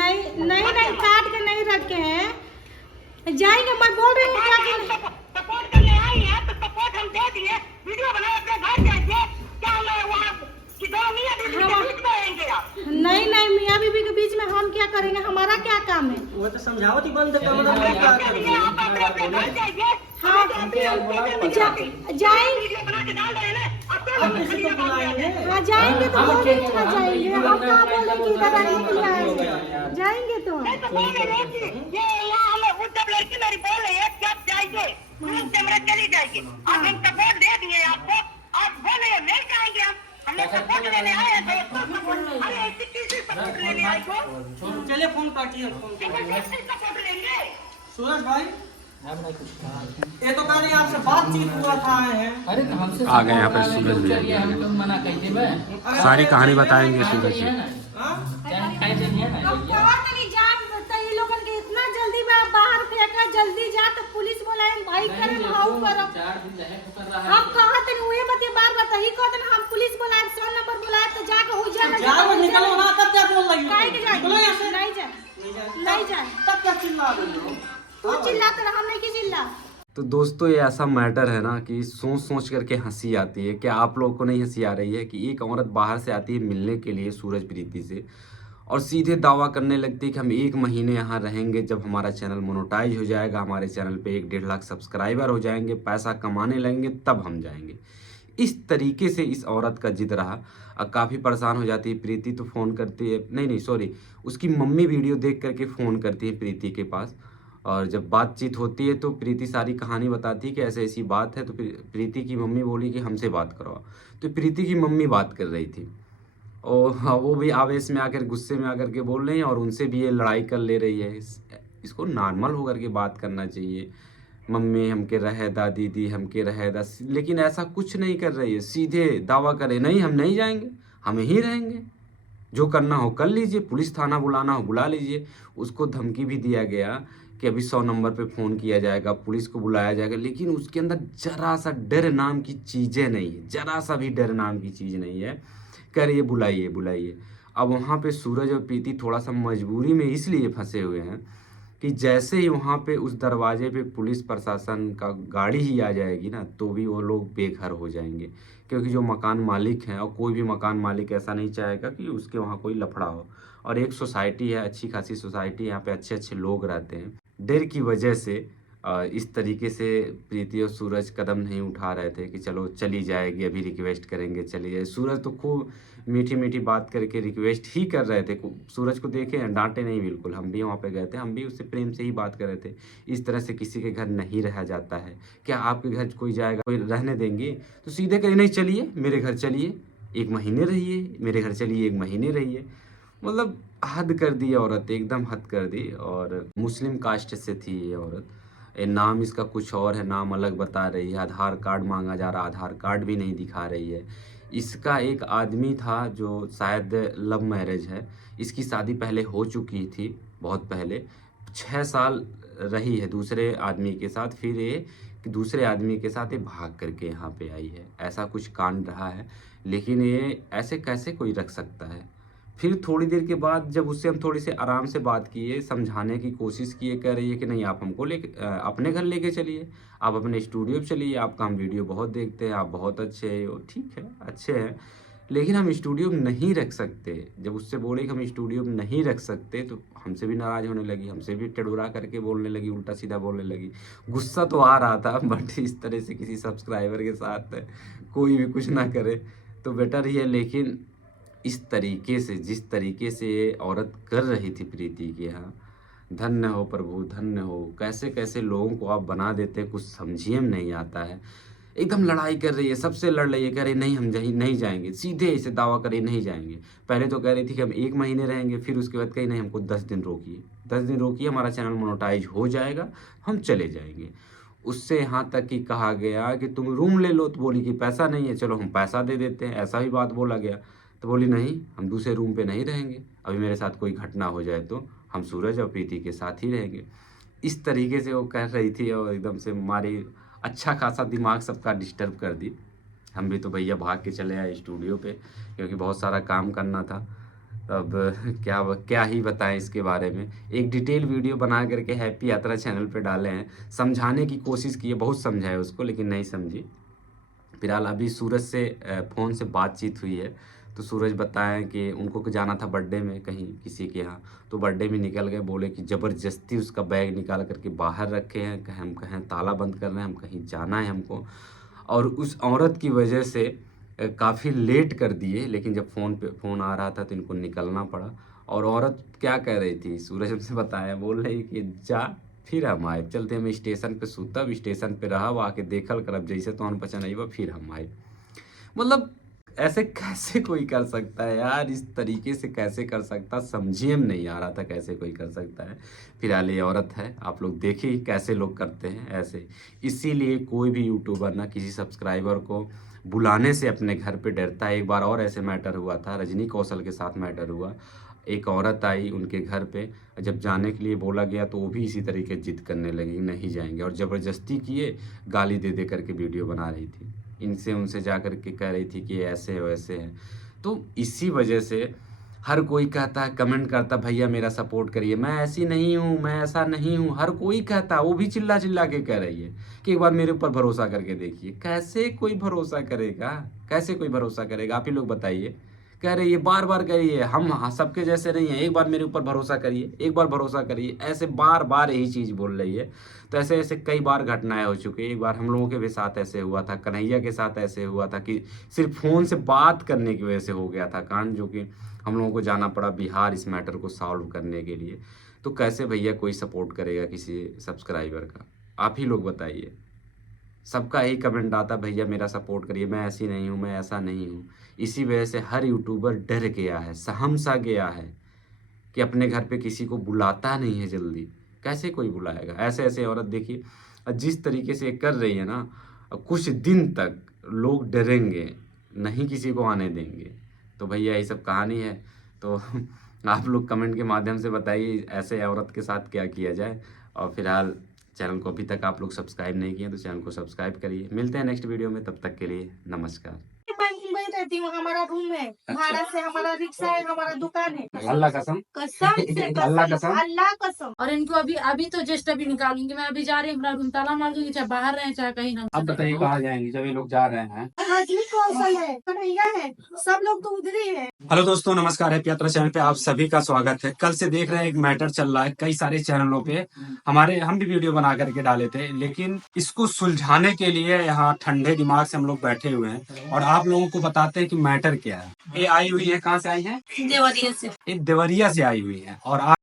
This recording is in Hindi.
नहीं नहीं नहीं, काट के नहीं रखे हैं। जाएंगे, मैं बोल रही हूँ क्या सपोर्ट करने आई है तो सपोर्ट हम दे दिए, वीडियो बनाए अपने घर जाइए। क्या हमें वहाँ कि दोनों मियां बीवी के बीच में रहेंगे आप? नहीं नहीं, मियाँ बीबी के बीच में हम क्या करेंगे, हमारा क्या काम है। वो तो समझाओ थी बंद कमरा में क्या करेंगे। आप अपने घर जाइए। हाँ जाएंगे, वीडियो बना के डाल रहे हैं ना, आपको हम किसी को बुलाएंगे। हाँ जाएंगे तो बहुत अच्छा जाएंगे। हम कहाँ बोले कि इधर आने के लिए आएंगे, जाएंगे तो तो बोल रहे हैं कि ये यहाँ हमें वो जब लड़की मेरी बोल रही है कि आप जाइए, कैमरा चली जाएगी। आप हम सपोर्ट दे दिए आपको, आप बोल रहे हैं नहीं जाएंगे हम। हमने सपोर्ट लेने आए हैं दोस्तों, अरे ऐसी किसी सपोर्ट लेने आए को चलिए फोन काटिए फोन। जबरदस्ती सपोर्ट लेंगे। सूरज भाई ये तो कह रही आपसे बातचीत हुआ था आए हैं। अरे तो हमसे आ गए यहाँ पे सूरज भैया। चलिए हम लोग मना कर देबे। सारी कहानी बताएंगे सूरज जी। हाँ? कह देंगे ना तो भैया। कहा तनी जा, तो ये लोगन के इतना जल्दी बाहर फेंका, जल्दी जा तो पुलिस बुलाए, भाई करे भाऊ करो। 4 दिन रहे तो कर रहा है। हम कहा तनी उहे बतिया बार बार तही कहत हम पुलिस बुलाए, 100 नंबर बुलाए तो जाके हो जाएगा। जाओ निकलो ना, कब जा बोल रही काहे के हो? निकलो यहाँ से। जाए, नहीं जाए, नहीं जाए। तब क्या चिल्ला रही हो? तू चिल्ला कर, हम नहीं की चिल्ला। तो दोस्तों ये ऐसा मैटर है ना कि सोच सोच करके हंसी आती है। क्या आप लोगों को नहीं हंसी आ रही है कि एक औरत बाहर से आती है मिलने के लिए सूरज प्रीति से और सीधे दावा करने लगती है कि हम 1 महीने यहाँ रहेंगे, जब हमारा चैनल मोनेटाइज हो जाएगा, हमारे चैनल पे 1-1.5 लाख सब्सक्राइबर हो जाएंगे, पैसा कमाने लगेंगे, तब हम जाएंगे। इस तरीके से इस औरत का जिद रहा। काफ़ी परेशान हो जाती है प्रीति, तो फ़ोन करती है, नहीं सॉरी, उसकी मम्मी वीडियो देख करके फ़ोन करती है प्रीति के पास। और जब बातचीत होती है तो प्रीति सारी कहानी बताती है कि ऐसे ऐसी बात है। तो प्रीति की मम्मी बोली कि हमसे बात करवाओ। तो प्रीति की मम्मी बात कर रही थी और वो भी आवेश में आकर, गुस्से में आकर के बोल रही है और उनसे भी ये लड़ाई कर ले रही है। इसको नॉर्मल होकर के बात करना चाहिए, मम्मी हमके रहे दा, दीदी हमके रहे दा, लेकिन ऐसा कुछ नहीं कर रही है। सीधे दावा करे नहीं हम नहीं जाएंगे, हम यहीं रहेंगे, जो करना हो कर लीजिए, पुलिस थाना बुलाना हो बुला लीजिए। उसको धमकी भी दिया गया कि अभी 100 नंबर पे फ़ोन किया जाएगा, पुलिस को बुलाया जाएगा, लेकिन उसके अंदर जरा सा डर नाम की चीज़ें नहीं है, जरा सा भी डर नाम की चीज़ नहीं है। कह रही है बुलाइए बुलाइए। अब वहाँ पे सूरज और प्रीति थोड़ा सा मजबूरी में इसलिए फंसे हुए हैं कि जैसे ही वहाँ पे उस दरवाजे पे पुलिस प्रशासन का गाड़ी ही आ जाएगी ना, तो भी वो लोग बेघर हो जाएंगे। क्योंकि जो मकान मालिक हैं, और कोई भी मकान मालिक ऐसा नहीं चाहेगा कि उसके वहाँ कोई लफड़ा हो। और एक सोसाइटी है, अच्छी खासी सोसाइटी, यहाँ पे अच्छे अच्छे लोग रहते हैं। डर की वजह से इस तरीके से प्रीति और सूरज कदम नहीं उठा रहे थे कि चलो चली जाएगी, अभी रिक्वेस्ट करेंगे चली जाए। सूरज तो खूब मीठी मीठी बात करके रिक्वेस्ट ही कर रहे थे। सूरज को देखे हैं, डांटे नहीं बिल्कुल। हम भी वहाँ पे गए थे, हम भी उससे प्रेम से ही बात कर रहे थे। इस तरह से किसी के घर नहीं रहा जाता है। क्या आपके घर कोई जाएगा, कोई रहने देंगे? तो सीधे कहीं नहीं, चलिए मेरे घर चलिए, 1 महीने रहिए, मेरे घर चलिए 1 महीने रहिए। मतलब हद कर दी औरत, एकदम हद कर दी। और मुस्लिम कास्ट से थी ये औरत। नाम इसका कुछ और है, नाम अलग बता रही है। आधार कार्ड मांगा जा रहा, आधार कार्ड भी नहीं दिखा रही है। इसका एक आदमी था जो शायद लव मैरिज है, इसकी शादी पहले हो चुकी थी, बहुत पहले 6 साल रही है दूसरे आदमी के साथ। फिर ये दूसरे आदमी के साथ ये भाग करके यहाँ पे आई है। ऐसा कुछ कांड रहा है, लेकिन ये ऐसे कैसे कोई रख सकता है। फिर थोड़ी देर के बाद जब उससे हम थोड़ी सी आराम से बात किए, समझाने की कोशिश किए, कह रही है कि नहीं आप हमको अपने घर लेके चलिए, आप अपने स्टूडियो पे चलिए, आपका हम वीडियो बहुत देखते हैं, आप बहुत अच्छे हैं। ठीक है, अच्छे हैं, लेकिन हम स्टूडियो में नहीं रख सकते। जब उससे बोले कि हम स्टूडियो में नहीं रख सकते, तो हमसे भी नाराज़ होने लगी, हमसे भी टेढ़ुरा करके बोलने लगी, उल्टा सीधा बोलने लगी। गुस्सा तो आ रहा था, बट इस तरह से किसी सब्सक्राइबर के साथ कोई भी कुछ ना करे तो बेटर ही है। लेकिन इस तरीके से, जिस तरीके से ये औरत कर रही थी प्रीति के यहाँ, धन्य हो प्रभु, धन्य हो। कैसे कैसे लोगों को आप बना देते हैं, कुछ समझिए में नहीं आता है। एकदम लड़ाई कर रही है, सबसे लड़ रही है, कह रही नहीं हम नहीं जाएंगे। सीधे इसे दावा करे नहीं जाएंगे। पहले तो कह रही थी कि हम 1 महीने रहेंगे, फिर उसके बाद कही नहीं हमको 10 दिन रोकिए, 10 दिन रोकिए, हमारा चैनल मोनेटाइज हो जाएगा, हम चले जाएंगे। उससे यहाँ तक कि कहा गया कि तुम रूम ले लो, तो बोली कि पैसा नहीं है, चलो हम पैसा दे देते हैं, ऐसा भी बात बोला गया। तो बोली नहीं हम दूसरे रूम पे नहीं रहेंगे, अभी मेरे साथ कोई घटना हो जाए तो हम सूरज और प्रीति के साथ ही रहेंगे। इस तरीके से वो कह रही थी और एकदम से हमारी अच्छा खासा दिमाग सबका डिस्टर्ब कर दी। हम भी तो भैया भाग के चले आए स्टूडियो पे, क्योंकि बहुत सारा काम करना था। तब क्या ही बताएं इसके बारे में। एक डिटेल वीडियो बना करके हैप्पी यात्रा चैनल पे डाले हैं, समझाने की कोशिश की है, बहुत समझाया उसको लेकिन नहीं समझी। फिलहाल अभी सूरज से फ़ोन से बातचीत हुई है, तो सूरज बताएं कि उनको जाना था बर्थडे में कहीं किसी के यहाँ, तो बर्थडे में निकल गए। बोले कि ज़बरदस्ती उसका बैग निकाल करके बाहर रखे हैं, कहीं हम कहें ताला बंद कर रहे हैं, हम कहीं जाना है हमको, और उस औरत की वजह से काफ़ी लेट कर दिए। लेकिन जब फ़ोन आ रहा था तो इनको निकलना पड़ा। और औरत क्या कह रही थी, सूरज हमसे बताया, बोल रही कि जा फिर हम आए, चलते हम स्टेशन पे सुतब, स्टेशन पे रहब, आके देखल करब, जैसे तो हम पचा नहीं फिर हम आए। मतलब ऐसे कैसे कोई कर सकता है यार, इस तरीके से कैसे कर सकता, समझिए में नहीं आ रहा था कैसे कोई कर सकता है। फिलहाल ये औरत है, आप लोग देखिए कैसे लोग करते हैं ऐसे। इसीलिए कोई भी यूट्यूबर ना किसी सब्सक्राइबर को बुलाने से अपने घर पे डरता है। एक बार और ऐसे मैटर हुआ था, रजनी कौशल के साथ मैटर हुआ। एक औरत आई उनके घर पे, जब जाने के लिए बोला गया तो वो भी इसी तरीके जिद करने लगी, नहीं जाएंगे, और ज़बरदस्ती किए, गाली दे दे करके वीडियो बना रही थी, इनसे उनसे जा कर के कह रही थी कि ऐसे है वैसे है। तो इसी वजह से हर कोई कहता है, कमेंट करता, भैया मेरा सपोर्ट करिए, मैं ऐसी नहीं हूँ, मैं ऐसा नहीं हूँ, हर कोई कहता है। वो भी चिल्ला चिल्ला के कह रही है कि एक बार मेरे ऊपर भरोसा करके देखिए। कैसे कोई भरोसा करेगा, कैसे कोई भरोसा करेगा, आप ही लोग बताइए। कह रही है, बार बार कह रही है, हम सबके जैसे नहीं हैं, एक बार मेरे ऊपर भरोसा करिए, एक बार भरोसा करिए, ऐसे बार बार यही चीज़ बोल रही है। तो ऐसे ऐसे कई बार घटनाएं हो चुकी है। एक बार हम लोगों के भी साथ ऐसे हुआ था, कन्हैया के साथ ऐसे हुआ था कि सिर्फ फ़ोन से बात करने की वजह से हो गया था कांड, जो कि हम लोगों को जाना पड़ा बिहार इस मैटर को सॉल्व करने के लिए। तो कैसे भैया कोई सपोर्ट करेगा किसी सब्सक्राइबर का, आप ही लोग बताइए। सबका यही कमेंट आता, भैया मेरा सपोर्ट करिए, मैं ऐसी नहीं हूँ, मैं ऐसा नहीं हूँ। इसी वजह से हर यूट्यूबर डर गया है, सहम सा गया है कि अपने घर पे किसी को बुलाता नहीं है जल्दी। कैसे कोई बुलाएगा। ऐसे ऐसे औरत देखिए, जिस तरीके से कर रही है ना, कुछ दिन तक लोग डरेंगे, नहीं किसी को आने देंगे। तो भैया यही सब कहानी है। तो आप लोग कमेंट के माध्यम से बताइए ऐसे औरत के साथ क्या किया जाए। और फिलहाल चैनल को अभी तक आप लोग सब्सक्राइब नहीं किए तो चैनल को सब्सक्राइब करिए। मिलते हैं नेक्स्ट वीडियो में, तब तक के लिए नमस्कार। मैं रहती हूँ, हमारा रूम है, भाड़ा से हमारा रिक्शा है, हमारा दुकान है। अल्लाह कसम, कसम से अल्लाह कसम। अल्लाह कसम। और इनको अभी अभी तो जस्ट अभी निकालूंगी मैं, अभी जा रही हूँ, अपना रूम ताला मार दूंगी, चाहे बाहर रहे चाहे कहीं ना। अब बताइए कहाँ जाएंगी जब ये लोग जा रहे हैं। रजनी कौशल है, कन्हैया है, सब लोग तो उधर ही है। हेलो दोस्तों, नमस्कार। हैप्पी यात्रा चैनल पे आप सभी का स्वागत है। कल से देख रहे हैं एक मैटर चल रहा है कई सारे चैनलों पे, हम भी वीडियो बना करके डाले थे, लेकिन इसको सुलझाने के लिए यहाँ ठंडे दिमाग से हम लोग बैठे हुए हैं और आप लोगों को बताते हैं कि मैटर क्या है। ये आई हुई है, कहाँ से आई है? देवरिया से। ये देवरिया से आई हुई है और